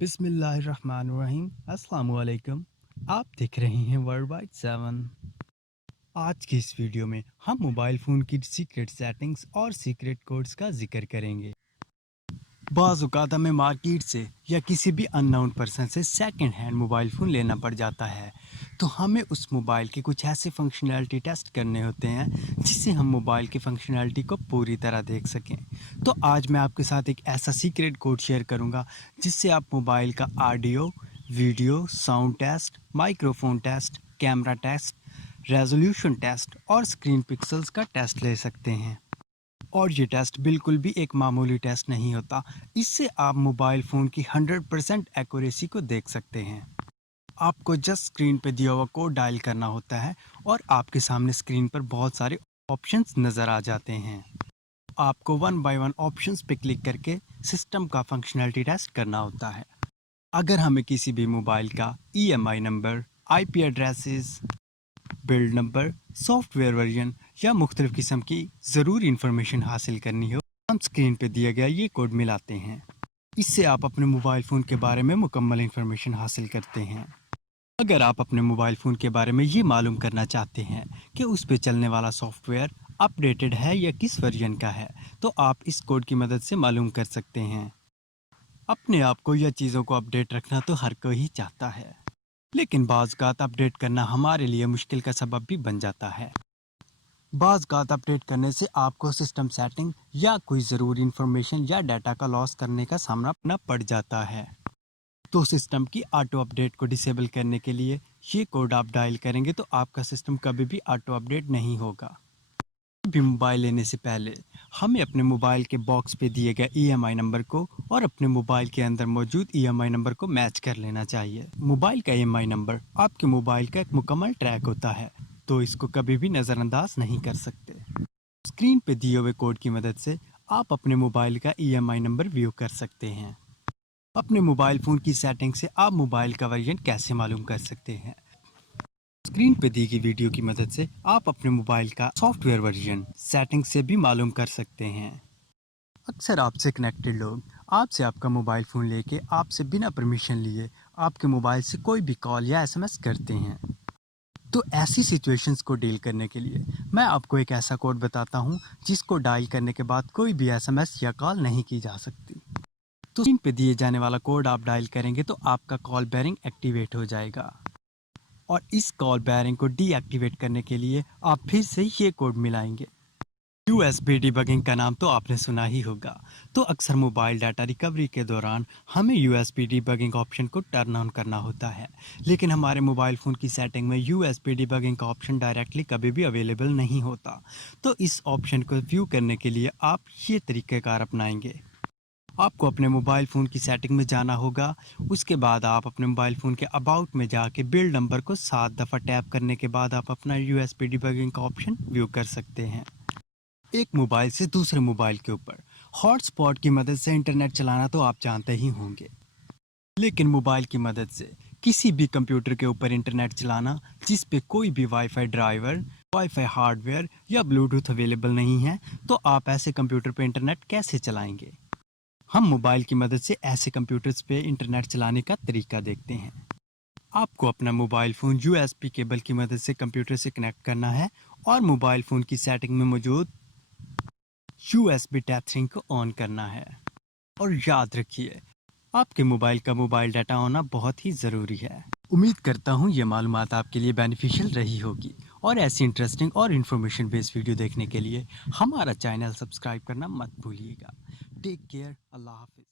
بسم اللہ الرحمن الرحیم۔ السلام علیکم، آپ دیکھ رہے ہیں ورلڈ وائڈ 7۔ آج کی اس ویڈیو میں ہم موبائل فون کی سیکرٹ سیٹنگز اور سیکرٹ کوڈز کا ذکر کریں گے۔ بعض اوقات ہمیں مارکیٹ سے یا کسی بھی ان نون پرسن سے سیکنڈ ہینڈ موبائل فون لینا پڑ جاتا ہے، تو ہمیں اس موبائل کی کچھ ایسے فنکشنالٹی ٹیسٹ کرنے ہوتے ہیں جس سے ہم موبائل کی فنکشنالٹی کو پوری طرح دیکھ سکیں۔ تو آج میں آپ کے ساتھ ایک ایسا سیکرٹ کوڈ شیئر کروں گا جس سے آپ موبائل کا audio, video, sound test, microphone test, camera test, resolution test اور اسکرین پکسلز کا ٹیسٹ لے سکتے ہیں۔ اور یہ ٹیسٹ بالکل بھی ایک معمولی ٹیسٹ نہیں ہوتا، اس سے آپ موبائل فون کی 100% ایکوریسی کو دیکھ سکتے ہیں۔ آپ کو جسٹ اسکرین پہ دیا ہوا کوڈ ڈائل کرنا ہوتا ہے اور آپ کے سامنے اسکرین پر بہت سارے آپشنز نظر آ جاتے ہیں۔ آپ کو 1 بائی 1 آپشنز پہ کلک کر کے سسٹم کا فنکشنالٹی ٹیسٹ کرنا ہوتا ہے۔ اگر ہمیں کسی بھی موبائل کا EMI number, IP addresses, build number, software version یا مختلف قسم کی ضروری انفارمیشن حاصل کرنی ہو، ہم اسکرین پہ دیا گیا یہ کوڈ ملاتے ہیں۔ اس سے آپ اپنے موبائل فون کے بارے میں مکمل انفارمیشن حاصل کرتے ہیں۔ اگر آپ اپنے موبائل فون کے بارے میں یہ معلوم کرنا چاہتے ہیں کہ اس پہ چلنے والا سافٹ ویئر اپ ڈیٹڈ ہے یا کس ورژن کا ہے، تو آپ اس کوڈ کی مدد سے معلوم کر سکتے ہیں۔ اپنے آپ کو یا چیزوں کو اپڈیٹ رکھنا تو ہر کوئی ہی چاہتا ہے، لیکن بعض اوقات اپڈیٹ کرنا ہمارے لیے مشکل کا سبب بھی بن جاتا ہے۔ بعض اوقات اپڈیٹ کرنے سے آپ کو سسٹم سیٹنگ یا کوئی ضروری انفارمیشن یا ڈیٹا کا لاس کرنے کا سامنا کرنا پڑ جاتا ہے۔ تو سسٹم کی آٹو اپڈیٹ کو ڈسیبل کرنے کے لیے یہ کوڈ آپ ڈائل کریں گے تو آپ کا سسٹم کبھی بھی آٹو اپڈیٹ نہیں ہوگا۔ بھی موبائل لینے سے پہلے ہمیں اپنے موبائل کے باکس پہ دیے گئے EMI نمبر کو اور اپنے موبائل کے اندر موجود EMI نمبر کو میچ کر لینا چاہیے۔ موبائل کا EMI نمبر آپ کے موبائل کا ایک مکمل ٹریک ہوتا ہے، تو اس کو کبھی بھی نظر انداز نہیں کر سکتے۔ اسکرین پہ دیے ہوئے کوڈ کی مدد سے آپ اپنے موبائل کا EMI نمبر ویو کر سکتے ہیں۔ اپنے موبائل فون کی سیٹنگ سے آپ موبائل کا ورژن کیسے معلوم کر سکتے ہیں؟ اسکرین پہ دی گئی ویڈیو کی مدد سے آپ اپنے موبائل کا سافٹ ویئر ورژن سیٹنگ سے بھی معلوم کر سکتے ہیں۔ اکثر آپ سے کنیکٹڈ لوگ آپ سے آپ کا موبائل فون لے کے آپ سے بنا پرمیشن لیے آپ کے موبائل سے کوئی بھی کال یا SMS کرتے ہیں۔ تو ایسی سچویشنز کو ڈیل کرنے کے لیے میں آپ کو ایک ایسا کوڈ بتاتا ہوں جس کو ڈائل کرنے کے بعد کوئی بھی SMS یا کال نہیں کی جا سکتی۔ تو اسکرین پہ دیے جانے والا کوڈ آپ ڈائل کریں گے تو آپ کا کال بیرنگ ایکٹیویٹ ہو جائے گا، اور اس کال بیرنگ کو ڈی ایکٹیویٹ کرنے کے لیے آپ پھر سے یہ کوڈ ملائیں گے۔ USB ڈیبگنگ کا نام تو آپ نے سنا ہی ہوگا، تو اکثر موبائل ڈاٹا ریکوری کے دوران ہمیں USB ڈیبگنگ آپشن کو ٹرن آن کرنا ہوتا ہے، لیکن ہمارے موبائل فون کی سیٹنگ میں USB ڈیبگنگ کا آپشن ڈائریکٹلی کبھی بھی اویلیبل نہیں ہوتا۔ تو اس آپشن کو ویو کرنے کے لیے آپ یہ طریقہ کار اپنائیں گے۔ آپ کو اپنے موبائل فون کی سیٹنگ میں جانا ہوگا، اس کے بعد آپ اپنے موبائل فون کے اباؤٹ میں جا کے بلڈ نمبر کو 7 دفعہ ٹیپ کرنے کے بعد آپ اپنا USB ڈیبگنگ کا آپشن ویو کر سکتے ہیں۔ ایک موبائل سے دوسرے موبائل کے اوپر ہاٹ اسپاٹ کی مدد سے انٹرنیٹ چلانا تو آپ جانتے ہی ہوں گے، لیکن موبائل کی مدد سے کسی بھی کمپیوٹر کے اوپر انٹرنیٹ چلانا جس پہ کوئی بھی wi fi driver, wi fi hard where یا بلوٹوتھ اویلیبل نہیں ہے، تو آپ ایسے کمپیوٹر پہ انٹرنیٹ کیسے چلائیں گے؟ ہم موبائل کی مدد سے ایسے کمپیوٹرز پہ انٹرنیٹ چلانے کا طریقہ دیکھتے ہیں۔ آپ کو اپنا موبائل فون USB کیبل کی مدد سے کمپیوٹر سے کنیکٹ کرنا ہے اور موبائل فون کی سیٹنگ میں موجود USB ٹیتھرنگ کو آن کرنا ہے۔ اور یاد رکھیے، آپ کے موبائل کا موبائل ڈاٹا ہونا بہت ہی ضروری ہے۔ امید کرتا ہوں یہ معلومات آپ کے لیے بینیفیشل رہی ہوگی، اور ایسی انٹرسٹنگ اور انفارمیشن بیس ویڈیو دیکھنے کے لیے ہمارا چینل سبسکرائب کرنا مت بھولیے گا۔ ٹیک کیئر، اللہ حافظ۔